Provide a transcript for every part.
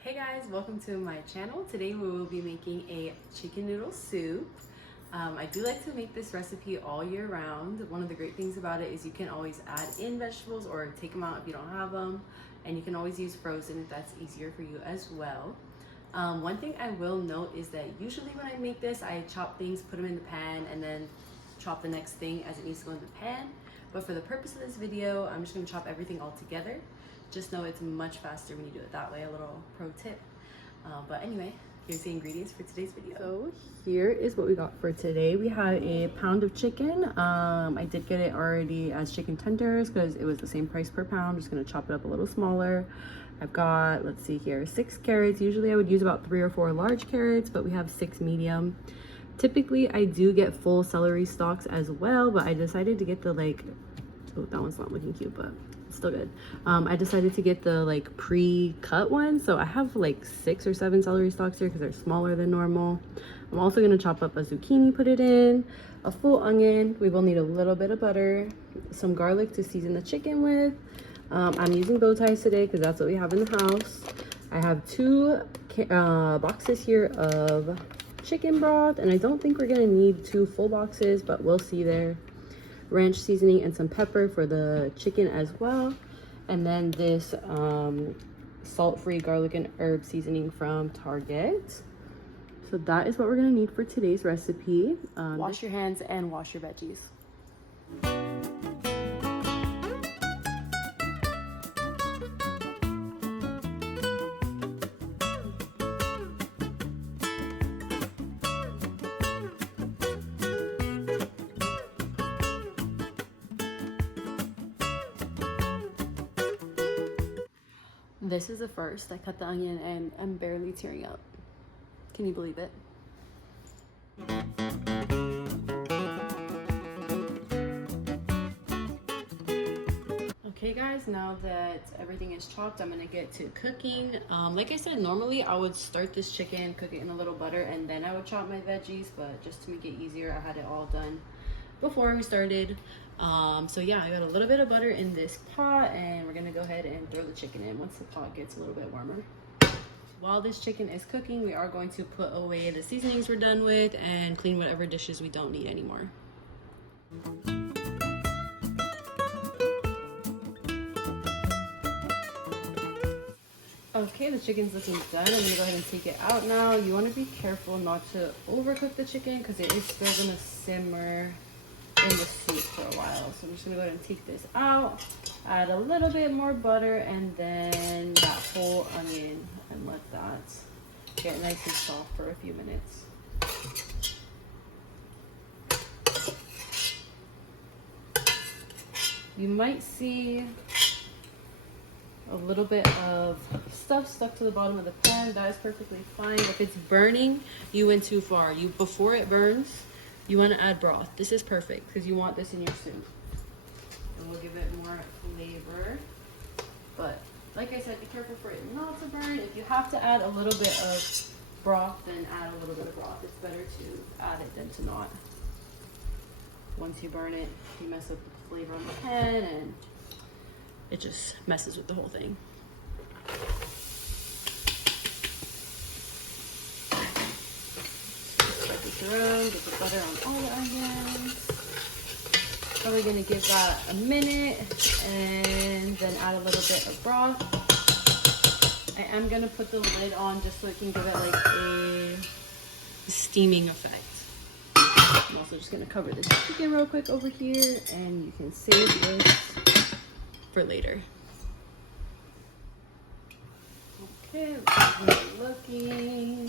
Hey guys, welcome to my channel. Today we will be making a chicken noodle soup. I do like to make this recipe all year round. One of the great things about it is you can always add in vegetables or take them out if you don't have them, and you can always use frozen if that's easier for you as well. One thing I will note is that usually when I make this, I chop things, put them in the pan, and then chop the next thing as it needs to go in the pan. But for the purpose of this video, I'm just gonna chop everything all together. Just know it's much faster when you do it that way, a little pro tip. But anyway, here's the ingredients for today's video. So here is what we got for today. We have a pound of chicken. I did get it already as chicken tenders because it was the same price per pound. I'm just gonna chop it up a little smaller. I've got, let's see here, 6 carrots. Usually I would use about 3 or 4 large carrots, but we have 6 medium. Typically I do get full celery stalks as well, but I decided to get the oh, that one's not looking cute, but still good. I decided to get the pre-cut one, so I have 6 or 7 celery stalks here because they're smaller than normal. I'm also going to chop up a zucchini, put it in, a full onion. We will need a little bit of butter, some garlic to season the chicken with. I'm using bow ties today because that's what we have in the house. I have 2 boxes here of chicken broth, and I don't think we're going to need 2 full boxes, but we'll see there. Ranch seasoning and some pepper for the chicken as well, and then this salt-free garlic and herb seasoning from Target. So that is what we're going to need for today's recipe. Wash your hands and wash your veggies. This is the first. I cut the onion and I'm barely tearing up. Can you believe it? Okay guys, now that everything is chopped, I'm gonna get to cooking. Like I said, normally I would start this chicken, cook it in a little butter, and then I would chop my veggies, but just to make it easier, I had it all done before we started. So yeah, I got a little bit of butter in this pot, and we're gonna go ahead and throw the chicken in once the pot gets a little bit warmer. While this chicken is cooking, we are going to put away the seasonings we're done with and clean whatever dishes we don't need anymore. Okay, the chicken's looking done. I'm gonna go ahead and take it out now. You wanna be careful not to overcook the chicken because it is still gonna simmer in the soup for a while. So I'm just gonna go ahead and take this out, add a little bit more butter, and then that whole onion, and let that get nice and soft for a few minutes. You might see a little bit of stuff stuck to the bottom of the pan. That is perfectly fine. If it's burning, you went too far. Before it burns, you want to add broth. This is perfect because you want this in your soup, and we'll give it more flavor. But like I said, be careful for it not to burn. If you have to add a little bit of broth, then add a little bit of broth. It's better to add it than to not. Once you burn it, you mess up the flavor on the pan, and it just messes with the whole thing. Spread this around, get the butter on all the onions. Probably gonna give that a minute and then add a little bit of broth. I am gonna put the lid on just so it can give it a steaming effect. I'm also just gonna cover this chicken real quick over here, and you can save this for later. Okay, looking.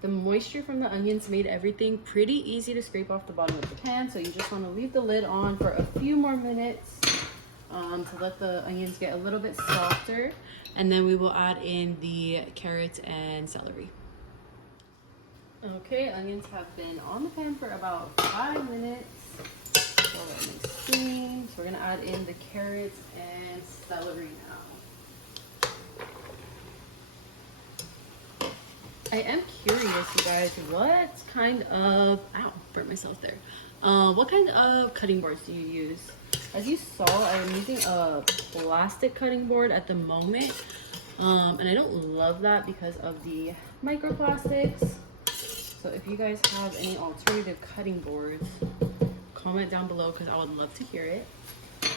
The moisture from the onions made everything pretty easy to scrape off the bottom of the pan, so you just want to leave the lid on for a few more minutes to let the onions get a little bit softer, and then we will add in the carrots and celery. Okay, onions have been on the pan for about 5 minutes. So we're gonna add in the carrots and celery now. I am curious, you guys, what kind of, ow, burnt myself there. What kind of cutting boards do you use? As you saw, I'm using a plastic cutting board at the moment. And I don't love that because of the microplastics. So if you guys have any alternative cutting boards, comment down below because I would love to hear it.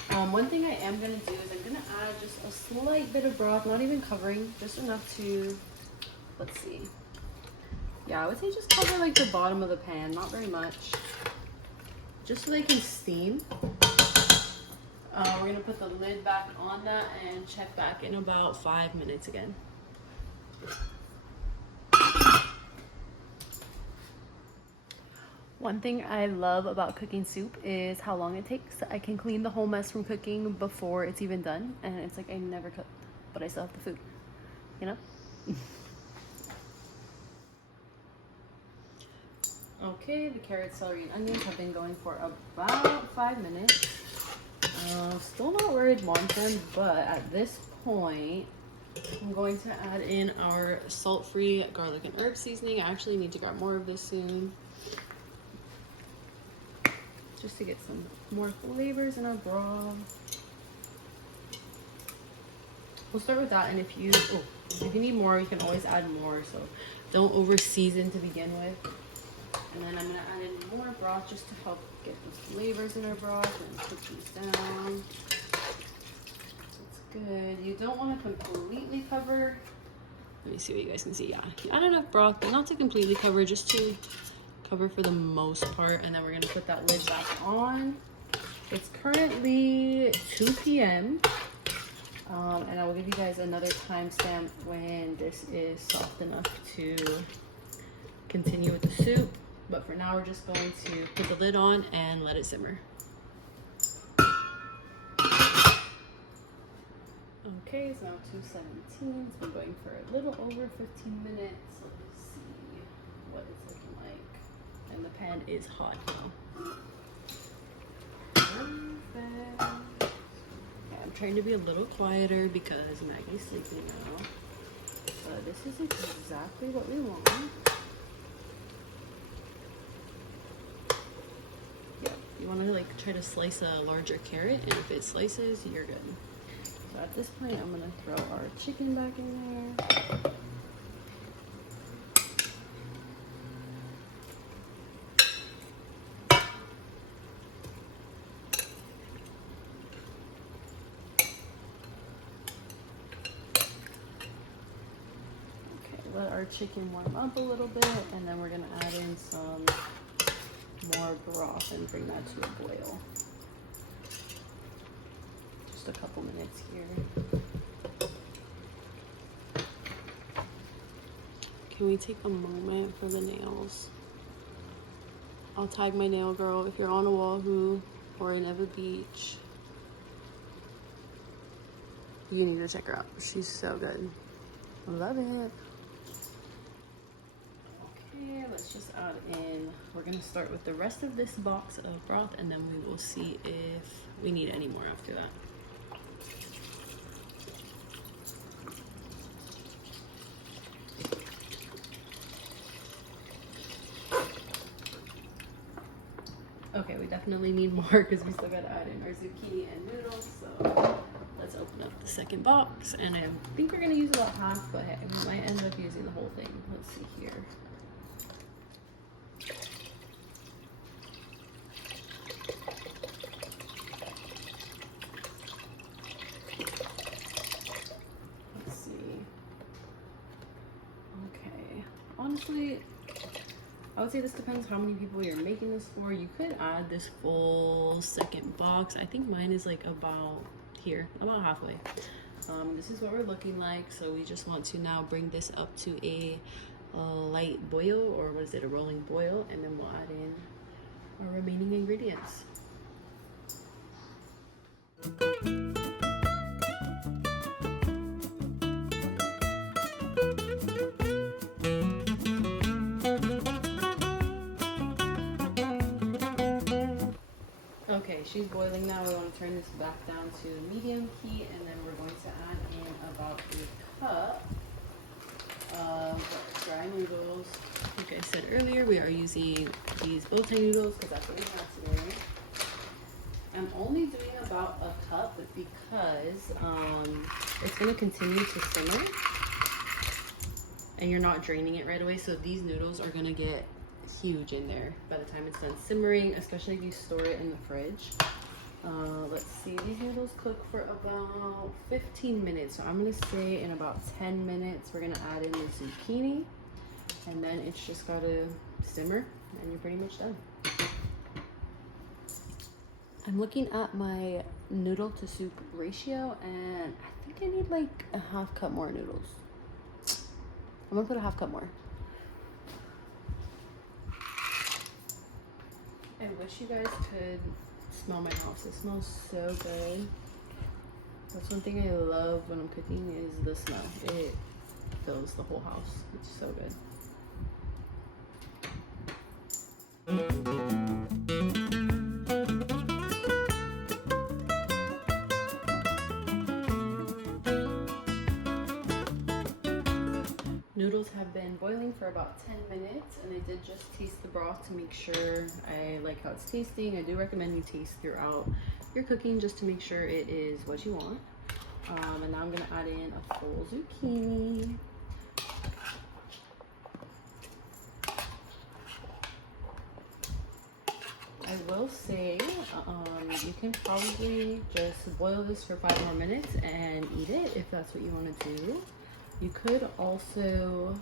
One thing I am going to do is I'm going to add just a slight bit of broth, not even covering, just enough to, let's see. Yeah, I would say just cover like the bottom of the pan, not very much. Just so they can steam. We're going to put the lid back on that and check back in about 5 minutes again. One thing I love about cooking soup is how long it takes. I can clean the whole mess from cooking before it's even done. And it's like I never cooked, but I still have the food, you know? Okay, the carrots, celery, and onions have been going for about 5 minutes. Still not where I'd want them, but at this point, I'm going to add in our salt-free garlic and herb seasoning. I actually need to grab more of this soon, just to get some more flavors in our broth. We'll start with that, and if you need more, you can always add more. So don't over season to begin with. And then I'm gonna add in more broth just to help get the flavors in our broth and put these down. That's good. You don't want to completely cover. Let me see what you guys can see. Yeah, add enough broth, but not to completely cover, just to cover for the most part. And then we're gonna put that lid back on. It's currently 2 p.m. And I will give you guys another timestamp when this is soft enough to continue with the soup. But for now, we're just going to put the lid on and let it simmer. Okay, it's now 2:17. It's been going for a little over 15 minutes. Let's see what it's looking like. And the pan is hot now. Perfect. Okay, I'm trying to be a little quieter because Maggie's sleeping now. But this is exactly what we want. You want to like try to slice a larger carrot, and if it slices, you're good. So at this point, I'm gonna throw our chicken back in there. Okay, let our chicken warm up a little bit, and then we're gonna add in some more broth and bring that to a boil. Just a couple minutes here. Can we take a moment for the nails? I'll tag my nail girl if you're on Oahu or in Ewa Beach. You need to check her out. She's so good. I love it. Let's just add in, we're going to start with the rest of this box of broth, and then we will see if we need any more after that. Okay, we definitely need more because we still got to add in our zucchini and noodles. So let's open up the second box, and I think we're going to use about half, but hey, we might end up using the whole thing. Let's see here. Honestly, I would say this depends how many people you're making this for. You could add this full second box. I think mine is like about here, about halfway. This is what we're looking like. So we just want to now bring this up to a light boil, or what is it, a rolling boil, and then we'll add in our remaining ingredients. Okay, she's boiling now. We want to turn this back down to medium heat, and then we're going to add in about a cup of dry noodles. Like I said earlier, we are using these bow tie noodles because that's what we have today. I'm only doing about a cup because it's going to continue to simmer and you're not draining it right away. So these noodles are going to get huge in there by the time it's done simmering, especially if you store it in the fridge. Let's see, these noodles cook for about 15 minutes. So I'm going to say in about 10 minutes, we're going to add in the zucchini and then it's just got to simmer and you're pretty much done. I'm looking at my noodle to soup ratio and I think I need like a half cup more noodles. I'm gonna put a half cup more. I wish you guys could smell my house. It smells so good. That's one thing I love when I'm cooking is the smell. It fills the whole house. It's so good. Noodles have been boiling for about 10 minutes and I did just taste the broth to make sure I like how it's tasting. I do recommend you taste throughout your cooking just to make sure it is what you want. And now I'm gonna add in a full zucchini. I will say you can probably just boil this for 5 more minutes and eat it if that's what you want to do. You could also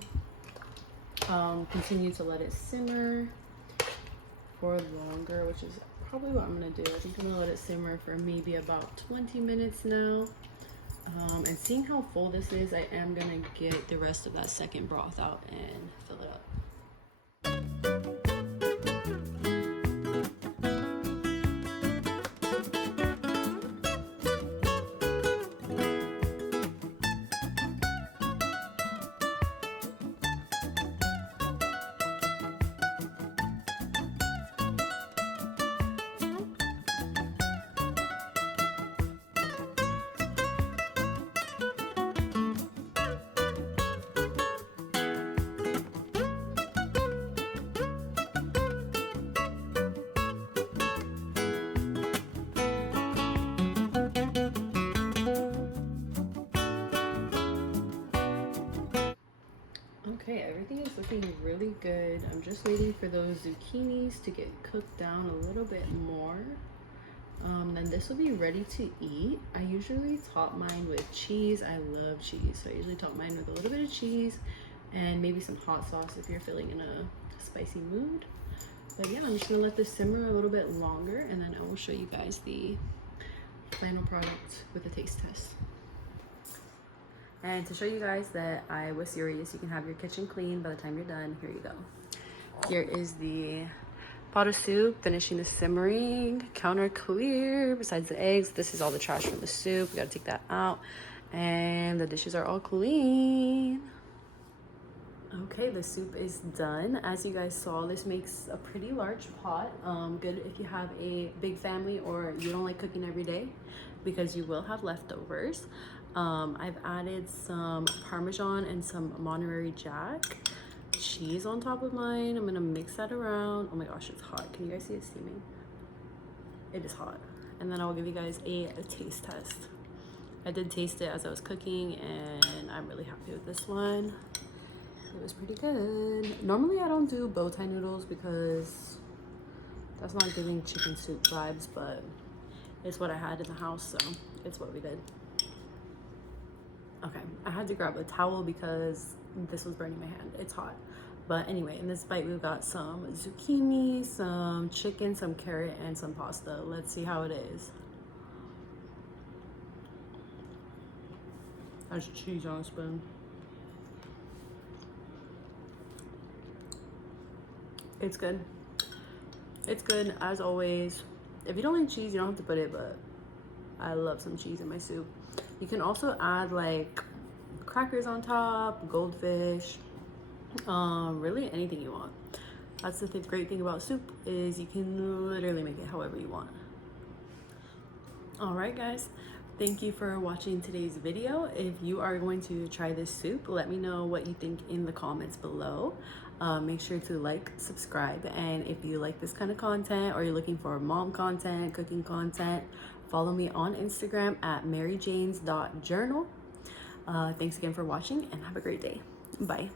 continue to let it simmer for longer, which is probably what I'm gonna do. I think I'm gonna let it simmer for maybe about 20 minutes now. And seeing how full this is, I am gonna get the rest of that second broth out and fill it up. Okay, everything is looking really good. I'm just waiting for those zucchinis to get cooked down a little bit more. Then this will be ready to eat. I usually top mine with cheese. I love cheese, so I usually top mine with a little bit of cheese and maybe some hot sauce if you're feeling in a spicy mood. But yeah, I'm just gonna let this simmer a little bit longer and then I will show you guys the final product with a taste test. And to show you guys that I was serious, you can have your kitchen clean by the time you're done. Here you go. Here is the pot of soup, finishing the simmering, counter clear. Besides the eggs, this is all the trash from the soup. We gotta take that out. And the dishes are all clean. Okay, the soup is done. As you guys saw, this makes a pretty large pot. Good if you have a big family or you don't like cooking every day because you will have leftovers. I've added some Parmesan and some Monterey Jack cheese on top of mine. I'm gonna mix that around. Oh my gosh, it's hot. Can you guys see it steaming? It is hot. And then I'll give you guys a taste test. I did taste it as I was cooking and I'm really happy with this one. It was pretty good. Normally I don't do bow tie noodles because that's not giving chicken soup vibes, but it's what I had in the house, so it's what we did. Okay, I had to grab a towel because this was burning my hand. It's hot. But anyway, in this bite we've got some zucchini, some chicken, some carrot, and some pasta. Let's see how it is. There's cheese on a spoon. It's good. It's good as always. If you don't like cheese, you don't have to put it, but I love some cheese in my soup. You can also add like crackers on top, goldfish, really anything you want. That's the great thing about soup is you can literally make it however you want. All right, guys. Thank you for watching today's video. If you are going to try this soup, let me know what you think in the comments below. Make sure to like, subscribe, and if you like this kind of content or you're looking for mom content, cooking content, follow me on Instagram at maryjanes.journal. Thanks again for watching and have a great day. Bye.